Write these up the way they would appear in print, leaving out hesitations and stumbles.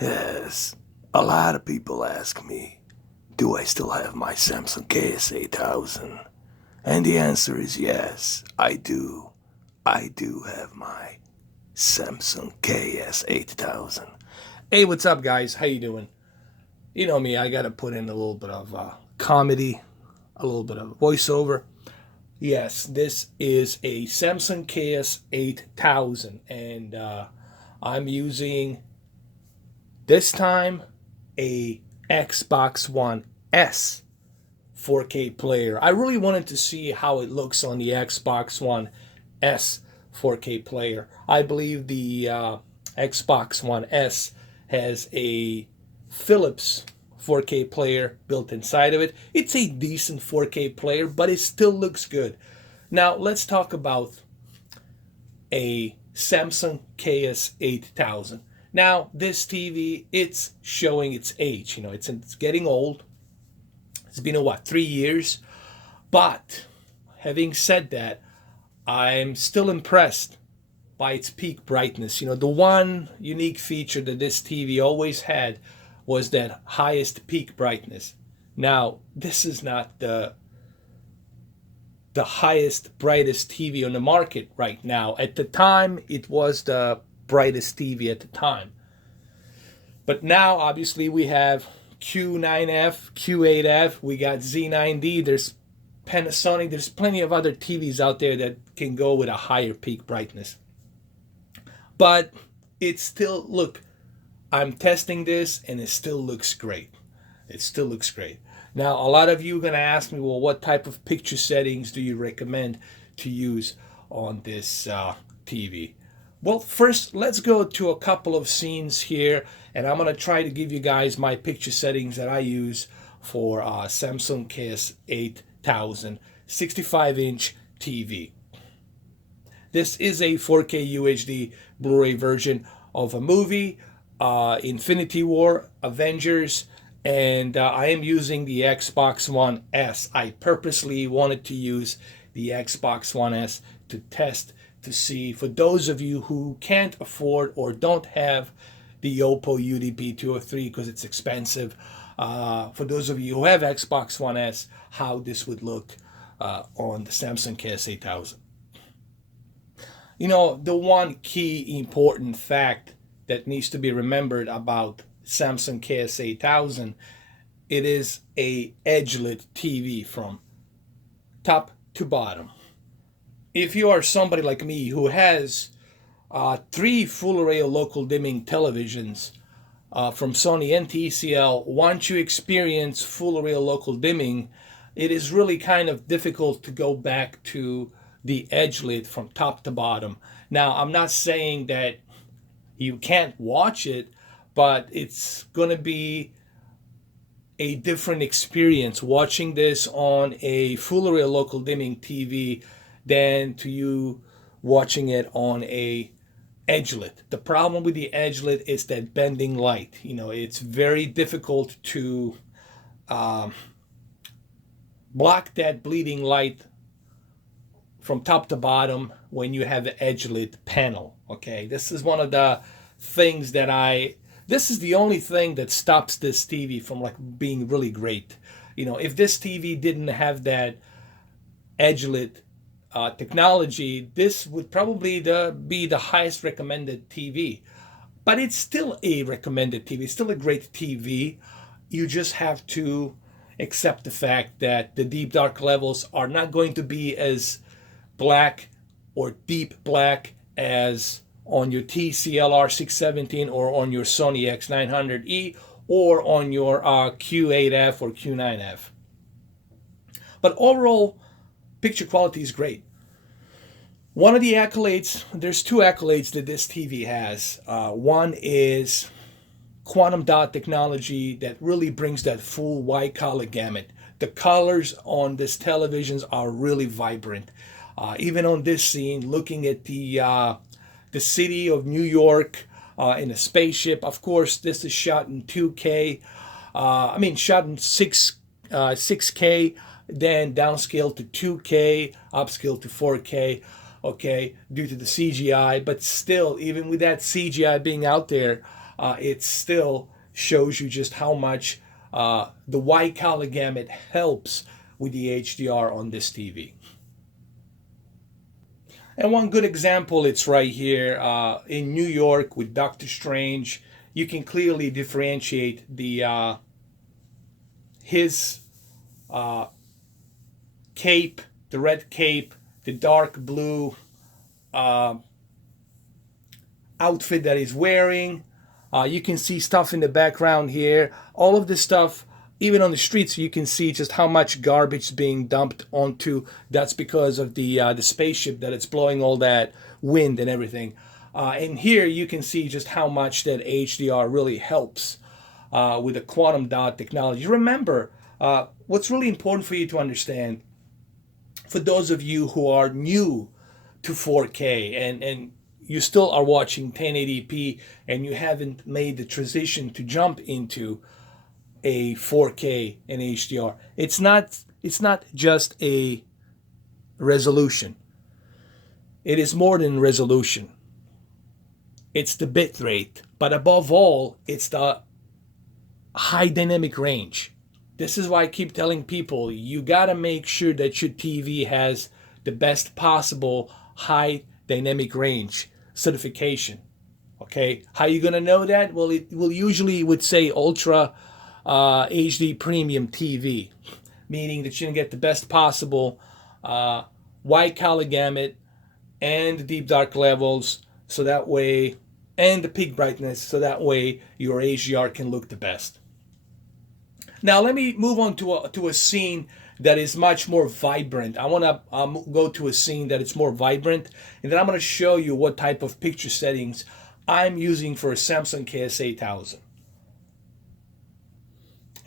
Yes, a lot of people ask me, do I still have my Samsung Ks-8000? And the answer is yes, I do. I do have my Samsung KS8000. Hey, what's up, guys? How you doing? You know me, I gotta put in a little bit of comedy, a little bit of voiceover. Yes, this is a Samsung KS8000, and I'm using this time a Xbox One S 4K player. I really wanted to see how it looks on the Xbox One S 4K player. I believe the Xbox One S has a Philips 4K player built inside of it. It's a decent 4K player, but it still looks good. Now, let's talk about a Samsung KS8000. Now, this TV, it's showing its age. You know, it's getting old. It's been, 3 years? But having said that, I'm still impressed by its peak brightness. You know, the one unique feature that this TV always had was that highest peak brightness. Now, this is not the highest, brightest TV on the market right now. At the time, it was the brightest TV at the time. But now, obviously, we have Q9F, Q8F, we got Z9D, there's Panasonic, there's plenty of other TVs out there that can go with a higher peak brightness. But it still, look, I'm testing this and it still looks great. It still looks great. Now, a lot of you are going to ask me, well, what type of picture settings do you recommend to use on this TV? Well, first, let's go to a couple of scenes here, and I'm going to try to give you guys my picture settings that I use for Samsung KS8000 65-inch TV. This is a 4K UHD Blu-ray version of a movie, Infinity War, Avengers, and I am using the Xbox One S. I purposely wanted to use the Xbox One S to test to see, for those of you who can't afford or don't have the Oppo UDP-203 because it's expensive, for those of you who have Xbox One S, how this would look on the Samsung KS8000. You know, the one key important fact that needs to be remembered about Samsung KS8000, it is a edge-lit TV from top to bottom. If you are somebody like me who has 3 full array of local dimming televisions from Sony and TCL, once you experience full array of local dimming, it is really kind of difficult to go back to the edge lit from top to bottom. Now, I'm not saying that you can't watch it, but it's going to be a different experience watching this on a full array local dimming TV than to you watching it on a edge-lit. The problem with the edge-lit is that bending light. You know, it's very difficult to block that bleeding light from top to bottom when you have the edge-lit panel. Okay, this is one of the things that this is the only thing that stops this TV from like being really great. You know, if this TV didn't have that edge-lit technology, this would probably be the highest recommended TV. But it's still a recommended TV. It's still a great TV. You just have to accept the fact that the deep dark levels are not going to be as black or deep black as on your TCL R617 or on your Sony X900E or on your Q8F or Q9F. But overall, picture quality is great. One of the accolades, there's 2 accolades that this TV has. One is quantum dot technology that really brings that full white color gamut. The colors on this televisions are really vibrant. Even on this scene, looking at the city of New York in a spaceship. Of course, this is shot in 2K. Shot in 6K, then downscaled to 2K, upscaled to 4K. Okay, due to the CGI, but still, even with that CGI being out there, it still shows you just how much the wide color gamut helps with the HDR on this TV. And one good example, it's right here in New York with Doctor Strange. You can clearly differentiate the his cape, the red cape, the dark blue outfit that he's wearing. You can see stuff in the background here. All of this stuff, even on the streets, you can see just how much garbage is being dumped onto. That's because of the spaceship that it's blowing all that wind and everything. And here you can see just how much that HDR really helps with the quantum dot technology. Remember, what's really important for you to understand, for those of you who are new to 4K and you still are watching 1080p and you haven't made the transition to jump into a 4K and HDR, it's not just a resolution. It is more than resolution. It's the bit rate, but above all, it's the high dynamic range. This is why I keep telling people, you gotta make sure that your TV has the best possible high dynamic range certification. Okay, how are you gonna know that? Well, it will usually would say Ultra HD Premium TV, meaning that you're gonna get the best possible wide color gamut and the deep dark levels, so that way, and the peak brightness, so that way your HDR can look the best. Now let me move on to a scene that is much more vibrant. I want to go to a scene that is more vibrant, and then I'm going to show you what type of picture settings I'm using for a Samsung Ks-8000.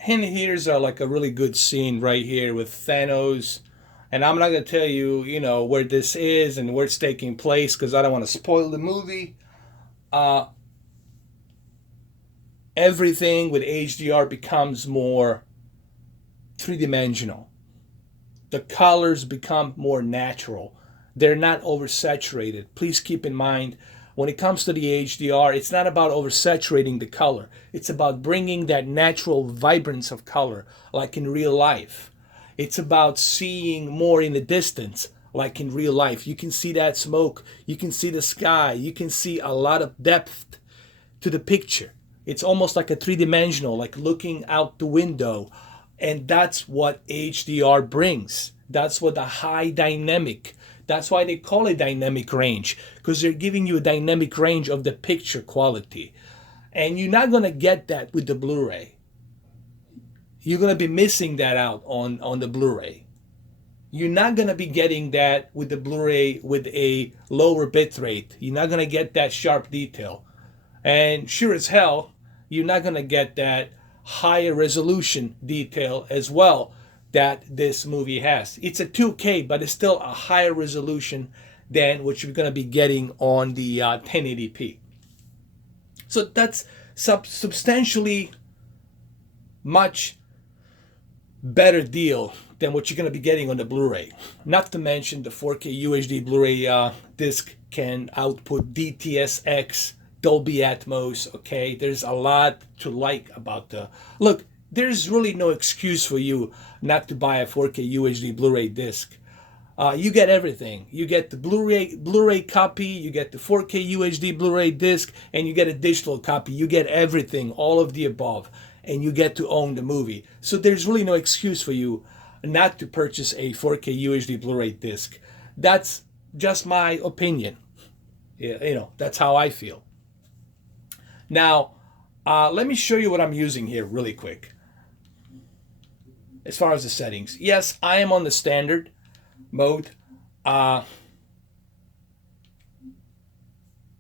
And here's like a really good scene right here with Thanos. And I'm not going to tell you, where this is and where it's taking place because I don't want to spoil the movie. Everything with HDR becomes more three-dimensional. The colors become more natural. They're not oversaturated. Please keep in mind, when it comes to the HDR, it's not about oversaturating the color. It's about bringing that natural vibrance of color, like in real life. It's about seeing more in the distance, like in real life. You can see that smoke. You can see the sky. You can see a lot of depth to the picture. It's almost like a three-dimensional, like looking out the window. And that's what HDR brings. That's what the high dynamic, that's why they call it dynamic range, because they're giving you a dynamic range of the picture quality. And you're not going to get that with the Blu-ray. You're going to be missing that out on the Blu-ray. You're not going to be getting that with the Blu-ray with a lower bit rate. You're not going to get that sharp detail. And sure as hell, you're not going to get that higher resolution detail as well that this movie has. It's a 2K, but it's still a higher resolution than what you're going to be getting on the 1080p. So that's substantially much better deal than what you're going to be getting on the Blu-ray. Not to mention the 4K UHD Blu-ray disc can output DTS:X, Dolby Atmos, okay? There's a lot to like about the... Look, there's really no excuse for you not to buy a 4K UHD Blu-ray disc. You get everything. You get the Blu-ray copy, you get the 4K UHD Blu-ray disc, and you get a digital copy. You get everything, all of the above, and you get to own the movie. So there's really no excuse for you not to purchase a 4K UHD Blu-ray disc. That's just my opinion. Yeah, that's how I feel. Now, let me show you what I'm using here really quick. As far as the settings. Yes, I am on the standard mode.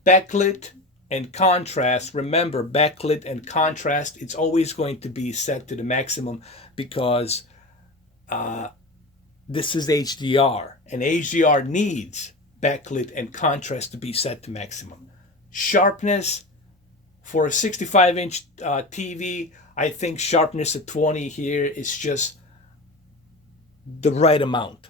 Backlit and contrast. Remember, backlit and contrast, it's always going to be set to the maximum because this is HDR. And HDR needs backlit and contrast to be set to maximum. Sharpness, for a 65-inch TV, I think sharpness at 20 here is just the right amount.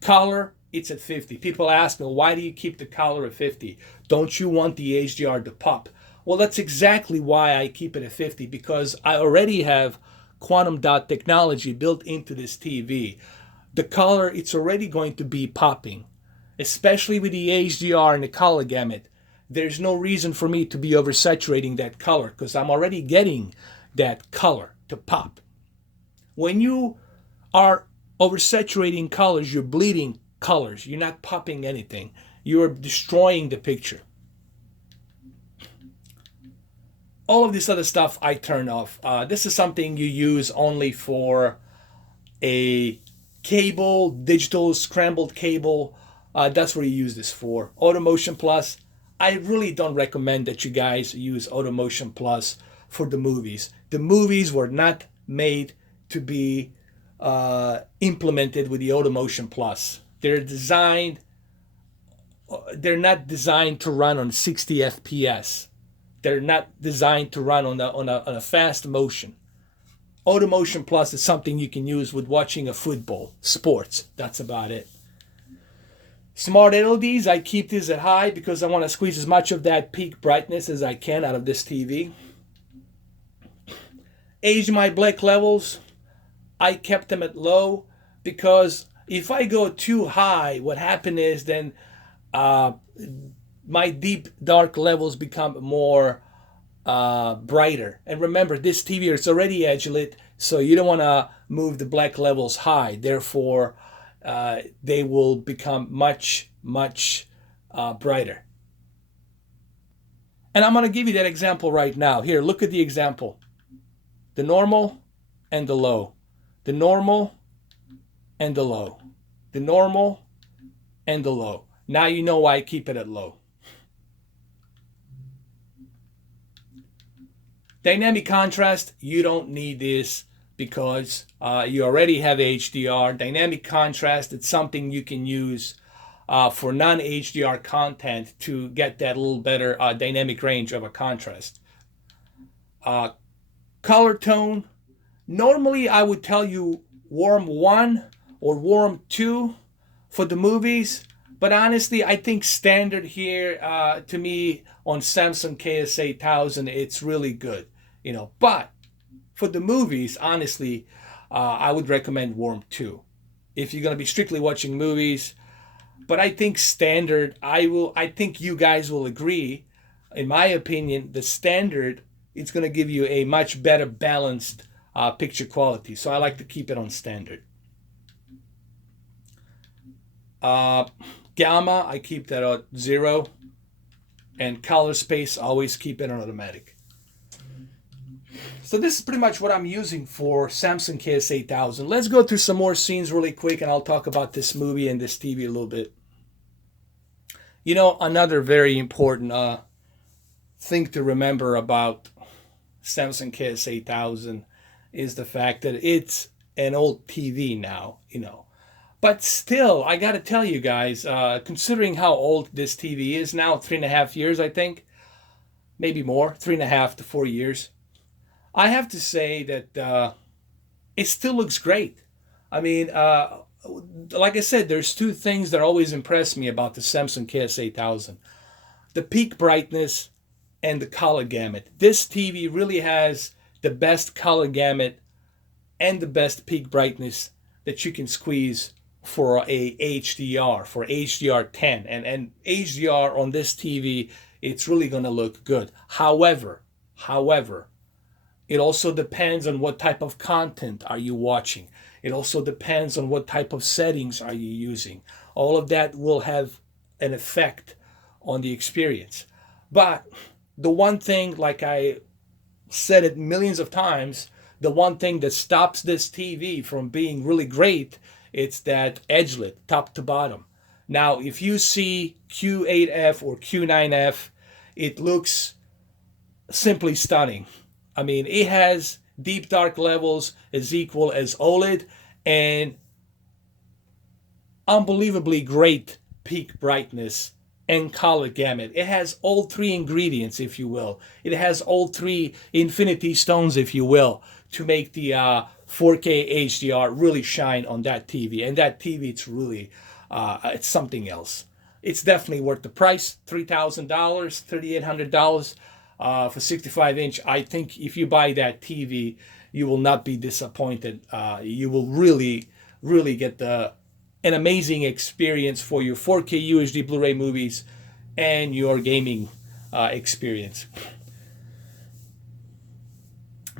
Color, it's at 50. People ask me, why do you keep the color at 50? Don't you want the HDR to pop? Well, that's exactly why I keep it at 50, because I already have quantum dot technology built into this TV. The color, it's already going to be popping, especially with the HDR and the color gamut. There's no reason for me to be oversaturating that color because I'm already getting that color to pop. When you are oversaturating colors, you're bleeding colors. You're not popping anything. You're destroying the picture. All of this other stuff I turn off. This is something you use only for a cable, digital scrambled cable. That's what you use this for. Automotion Plus, I really don't recommend that you guys use Automotion Plus for the movies. The movies were not made to be implemented with the Automotion Plus. They're not designed to run on 60 FPS. They're not designed to run on a fast motion. Automotion Plus is something you can use with watching a football, sports. That's about it. Smart LEDs, I keep these at high because I want to squeeze as much of that peak brightness as I can out of this TV. HDMI black levels, I kept them at low because if I go too high, what happens is then my deep dark levels become more brighter. And remember, this TV is already edge lit, so you don't want to move the black levels high. Therefore, they will become much brighter. And I'm going to give you that example right now. Here, look at the example. The normal and the low. The normal and the low. The normal and the low. Now you know why I keep it at low. Dynamic contrast, you don't need this because you already have HDR. Dynamic contrast, it's something you can use for non-HDR content to get that little better dynamic range of a contrast. Color tone, normally I would tell you warm 1 or warm 2 for the movies, but honestly I think standard here to me on Samsung Ks-8000 it's really good, you know. But for the movies, honestly, I would recommend warm 2 if you're going to be strictly watching movies. But I think standard, I think you guys will agree, in my opinion, the standard, it's going to give you a much better balanced picture quality. So I like to keep it on standard. Gamma, I keep that at 0. And color space, always keep it on automatic. So this is pretty much what I'm using for Samsung Ks-8000. Let's go through some more scenes really quick and I'll talk about this movie and this TV a little bit. You know, another very important thing to remember about Samsung Ks-8000 is the fact that it's an old TV now, you know. But still, I got to tell you guys, considering how old this TV is now, 3.5 years, I think, maybe more, 3.5 to 4 years, I have to say that it still looks great. I mean, like I said, there's two things that always impress me about the Samsung Ks-8000. The peak brightness and the color gamut. This TV really has the best color gamut and the best peak brightness that you can squeeze for a HDR, for HDR10. And HDR on this TV, it's really going to look good. However, it also depends on what type of content are you watching. It also depends on what type of settings are you using. All of that will have an effect on the experience. But the one thing, like I said it millions of times, the one thing that stops this TV from being really great, it's that edgelit, top to bottom. Now, if you see Q8F or Q9F, it looks simply stunning. I mean, it has deep dark levels as equal as OLED and unbelievably great peak brightness and color gamut. It has all three ingredients, if you will. It has all three infinity stones, if you will, to make the 4K HDR really shine on that TV. And that TV, it's really, it's something else. It's definitely worth the price, $3,000, $3,800. for 65-inch. I think if you buy that TV, you will not be disappointed. You will really, really get an amazing experience for your 4K UHD Blu-ray movies and your gaming experience.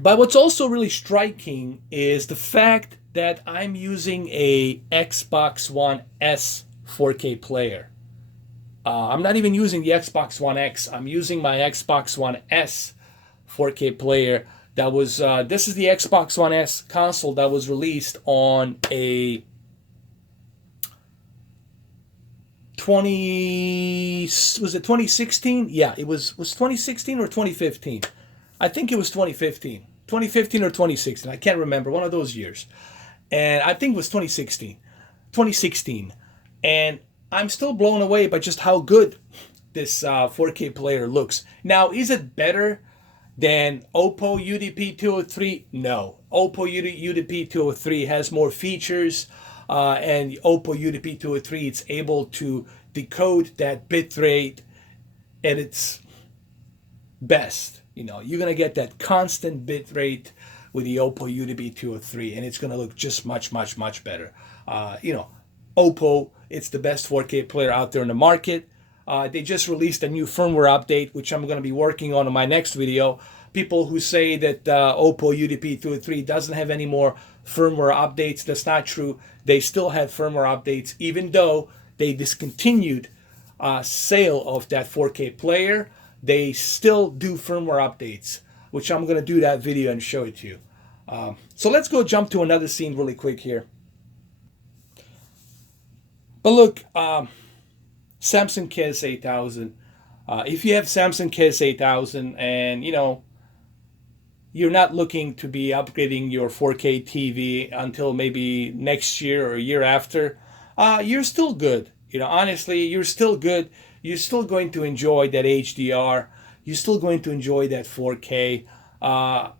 But what's also really striking is the fact that I'm using a Xbox One S 4K player. I'm not even using the Xbox One X. I'm using my Xbox One S 4K player. That was this is the Xbox One S console that was released on a 2016? Yeah, it was 2016 or 2015. I think it was 2015. 2015 or 2016. I can't remember. One of those years. And I think it was 2016. 2016. And I'm still blown away by just how good this 4K player looks. Now, is it better than Oppo UDP-203? No. Oppo UDP-203 has more features. And Oppo UDP-203, it's able to decode that bitrate at its best. You know, you're going to get that constant bitrate with the Oppo UDP-203, and it's going to look just much, much, much better. You know, Oppo, it's the best 4K player out there in the market. They just released a new firmware update, which I'm going to be working on in my next video. People who say that Oppo UDP-203 doesn't have any more firmware updates, that's not true. They still have firmware updates, even though they discontinued sale of that 4K player. They still do firmware updates, which I'm going to do that video and show it to you. So let's go jump to another scene really quick here. But look, Samsung Ks-8000. If you have Samsung Ks-8000 and, you know, you're not looking to be upgrading your 4K TV until maybe next year or a year after, you're still good. You know, honestly, you're still good. You're still going to enjoy that HDR. You're still going to enjoy that 4K. And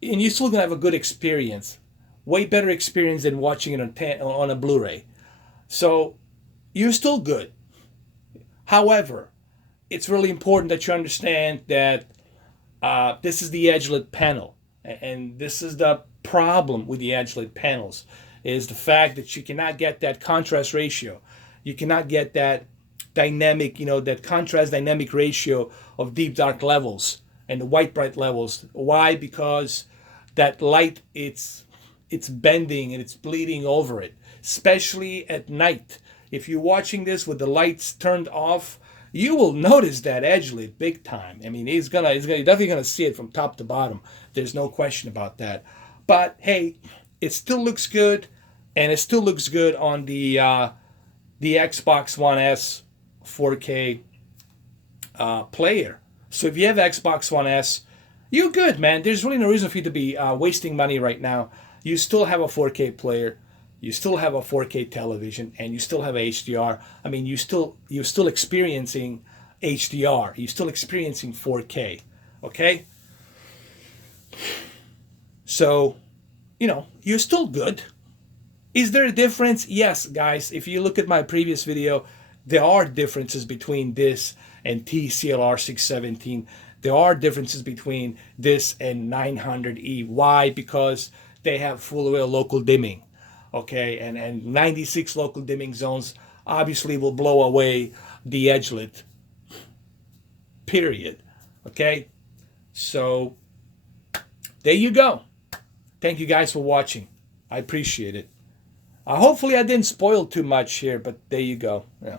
you're still going to have a good experience. Way better experience than watching it on a Blu-ray. So, you're still good. However, it's really important that you understand that this is the edge-lit panel. And this is the problem with the edge-lit panels, is the fact that you cannot get that contrast ratio. You cannot get that dynamic, you know, that contrast dynamic ratio of deep dark levels and the white bright levels. Why? Because that light, it's bending and it's bleeding over it, especially at night. If you're watching this with the lights turned off, you will notice that edge lit big time. I mean, you're definitely gonna see it from top to bottom. There's no question about that. But hey, it still looks good, and it still looks good on the Xbox One S 4K player. So if you have Xbox One S, you're good, man. There's really no reason for you to be wasting money right now. You still have a 4K player, you still have a 4K television, and you still have HDR. I mean, you're still experiencing HDR. You're still experiencing 4K. Okay? So, you know, you're still good. Is there a difference? Yes, guys. If you look at my previous video, there are differences between this and TCLR 617. There are differences between this and 900E. Why? Because they have full wheel local dimming. Okay, and 96 local dimming zones obviously will blow away the edge lit. Period. Okay, so there you go. Thank you guys for watching. I appreciate it. Hopefully I didn't spoil too much here, but there you go. Yeah.